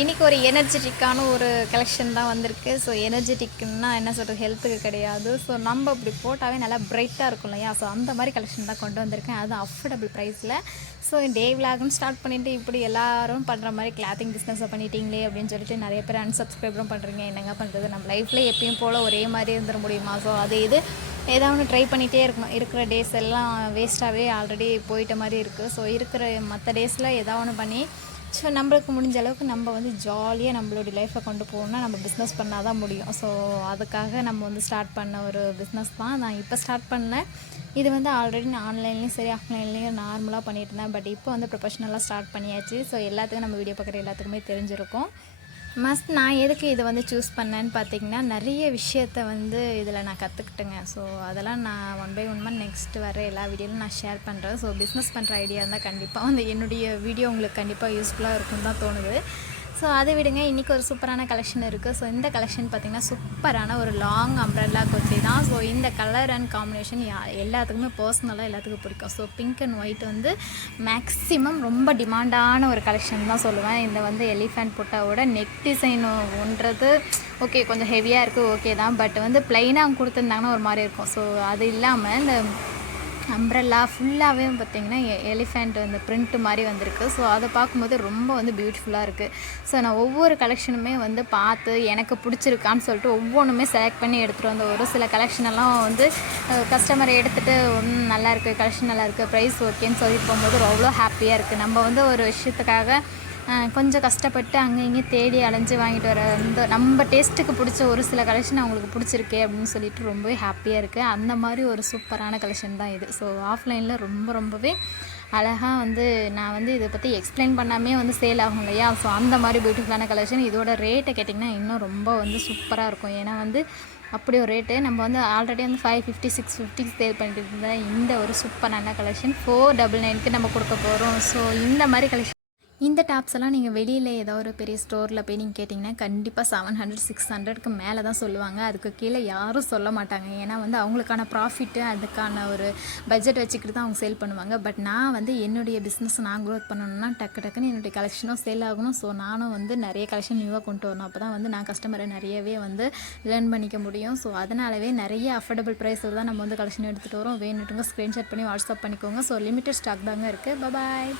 இன்றைக்கி ஒரு எனர்ஜெட்டிக்கான ஒரு கலெக்ஷன் தான் வந்திருக்கு. ஸோ எனர்ஜெட்டிக்னா என்ன சொல்கிறது, ஹெல்த்துக்கு கிடையாது. ஸோ நம்ம இப்படி போட்டாவே நல்லா பிரைட்டாக இருக்கும் இல்லையா? ஸோ அந்த மாதிரி கலெக்ஷன் தான் கொண்டு வந்திருக்கேன், அதுவும் அஃபோர்டபுள் ப்ரைஸில். ஸோ டே விலாக்னு ஸ்டார்ட் பண்ணிவிட்டு இப்படி எல்லோரும் பண்ணுற மாதிரி கிளாத்திங் பிஸ்னஸை பண்ணிட்டீங்களே அப்படின்னு சொல்லிட்டு நிறைய பேர் அன்சப்ஸ்கிரைபரும் பண்ணுறீங்க. என்னங்க பண்ணுறது, நம்ம லைஃப்பில் எப்பயும் போல் ஒரே மாதிரி இருந்துட முடியுமா? ஸோ அது இது ஏதாவது ஒன்று ட்ரை பண்ணிகிட்டே இருக்கணும். இருக்கிற டேஸ் எல்லாம் வேஸ்ட்டாகவே ஆல்ரெடி போயிட்ட மாதிரி இருக்குது. ஸோ இருக்கிற மற்ற டேஸில் ஏதாவது ஒன்று பண்ணி ஸோ நம்மளுக்கு முடிஞ்ச அளவுக்கு நம்ம வந்து ஜாலியாக நம்மளுடைய லைஃப்பை கொண்டு போகணுன்னா நம்ம பிஸ்னஸ் பண்ணால் தான் முடியும். ஸோ அதுக்காக நம்ம வந்து ஸ்டார்ட் பண்ண ஒரு பிஸ்னஸ் தான் நான் இப்போ ஸ்டார்ட் பண்ணேன். இது வந்து ஆல்ரெடி நான் ஆன்லைன்லேயும் சரி ஆஃப்லைன்லேயும் நார்மலாக பண்ணிகிட்டு இருந்தேன். பட் இப்போ வந்து ப்ரொஃபஷ்னலாக ஸ்டார்ட் பண்ணியாச்சு. ஸோ எல்லாத்துக்கும் நம்ம வீடியோ பார்க்குற எல்லாத்துக்குமே தெரிஞ்சிருக்கும். நான் எதுக்கு இதை வந்து சூஸ் பண்ணேன்னு பார்த்தீங்கன்னா, நிறைய விஷயத்த வந்து இதில் நான் கற்றுக்கிட்டேங்க. ஸோ அதெல்லாம் நான் ஒன் பை ஒன் நெக்ஸ்ட்டு வர எல்லா வீடியோவிலும் நான் ஷேர் பண்ணுறேன். ஸோ பிஸ்னஸ் பண்ணுற ஐடியா இருந்தால் கண்டிப்பாக வந்து என்னுடைய வீடியோ உங்களுக்கு கண்டிப்பாக யூஸ்ஃபுல்லாக இருக்கும்னு தான் தோணுது. ஸோ அதை விடுங்க, இன்றைக்கி ஒரு சூப்பரான கலெக்ஷன் இருக்குது. ஸோ இந்த கலெக்ஷன் பார்த்திங்கன்னா சூப்பரான ஒரு லாங் அம்ப்ரெல்லா குர்த்தி தான். ஸோ இந்த கலர் அண்ட் காம்பினேஷன் எல்லாத்துக்குமே பர்சனலாக எல்லாத்துக்கும் பிடிக்கும். ஸோ பிங்க் அண்ட் ஒயிட் வந்து மேக்ஸிமம் ரொம்ப டிமாண்டான ஒரு கலெக்ஷன் தான் சொல்லுவேன். இந்த வந்து எலிஃபண்ட் புட்டாவோட நெக் டிசைன் ஒன்றது ஓகே, கொஞ்சம் ஹெவியாக இருக்குது, ஓகே தான். பட் வந்து ப்ளைனாக கொடுத்துருந்தாங்கன்னா ஒரு மாதிரி இருக்கும். ஸோ அது இல்லாமல் இந்த அம்ப்ரெல்லா ஃபுல்லாகவே பார்த்திங்கன்னா எலிஃபண்ட் இந்த பிரிண்ட்டு மாதிரி வந்திருக்கு. ஸோ அதை பார்க்கும்போது ரொம்ப வந்து பியூட்டிஃபுல்லாக இருக்குது. ஸோ நான் ஒவ்வொரு கலெக்ஷனுமே வந்து பார்த்து எனக்கு பிடிச்சிருக்கான்னு சொல்லிட்டு ஒவ்வொன்றுமே செலக்ட் பண்ணி எடுத்துகிட்டு வந்த ஒரு சில கலெக்ஷனெல்லாம் வந்து கஸ்டமர் எடுத்துகிட்டு நல்லாயிருக்கு, கலெக்ஷன் நல்லாயிருக்கு, ப்ரைஸ் ஓகேன்னு சொல்லிட்டு போகும்போது அவ்வளோ ஹாப்பியாக இருக்குது. நம்ம வந்து ஒரு விஷயத்துக்காக கொஞ்சம் கஷ்டப்பட்டு அங்கே இங்கே தேடி அலைஞ்சு வாங்கிட்டு வர இந்த நம்ம டேஸ்ட்டுக்கு பிடிச்ச ஒரு சில கலெக்ஷன் அவங்களுக்கு பிடிச்சிருக்கே அப்படின்னு சொல்லிட்டு ரொம்பவே ஹாப்பியாக இருக்குது. அந்த மாதிரி ஒரு சூப்பரான கலெக்ஷன் தான் இது. ஸோ ஆஃப்லைனில் ரொம்பவே அழகாக வந்து நான் வந்து இதை பற்றி எக்ஸ்பிளைன் பண்ணாமே வந்து சேல் ஆகும் இல்லையா? ஸோ அந்த மாதிரி பியூட்டிஃபுல்லான கலெக்ஷன். இதோட ரேட்டை கேட்டிங்கன்னா இன்னும் ரொம்ப வந்து சூப்பராக இருக்கும். ஏன்னா வந்து அப்படி ஒரு ரேட்டு நம்ம வந்து ஆல்ரெடி வந்து 550 650 சேல் பண்ணிட்டு இருந்த இந்த ஒரு சூப்பரான கலெக்ஷன் 499க்கு நம்ம கொடுக்க போகிறோம். ஸோ இந்த மாதிரி கலெக்ஷன், இந்த டாப்ஸ் எல்லாம் நீங்கள் வெளியில் ஏதோ ஒரு பெரிய ஸ்டோரில் போய் நீங்கள் கேட்டிங்கன்னா கண்டிப்பாக 700 600க்கு மேலே தான் சொல்லுவாங்க. அதுக்கு கீழே யாரும் சொல்ல மாட்டாங்க. ஏன்னா வந்து அவங்களுக்கான ப்ராஃபிட்டு அதுக்கான ஒரு பட்ஜெட் வச்சுக்கிட்டு தான் அவங்க சேல் பண்ணுவாங்க. பட் நான் வந்து என்னுடைய பிஸ்னஸ் நான் க்ரோத் பண்ணணும்னா டக்குன்னு என்னுடைய கலெக்ஷனும் சேல் ஆகணும். ஸோ நானும் வந்து நிறைய கலெக்ஷன் நியூவாக கொண்டு வரணும். அப்போ தான் வந்து நான் கஸ்டமரை நிறையவே வந்து லேர்ன் பண்ணிக்க முடியும். ஸோ அதனாலவே நிறைய அஃபோர்டபுள் ப்ரைஸில் தான் நம்ம வந்து கலெக்ஷன் எடுத்துகிட்டு வரோம். வேணுட்டுங்க ஸ்க்ரீன்ஷாட் பண்ணி வாட்ஸ்அப் பண்ணிக்கோங்க. ஸோ லிமிட்டட் ஸ்டாக் தாங்க இருக்குது. பாய்.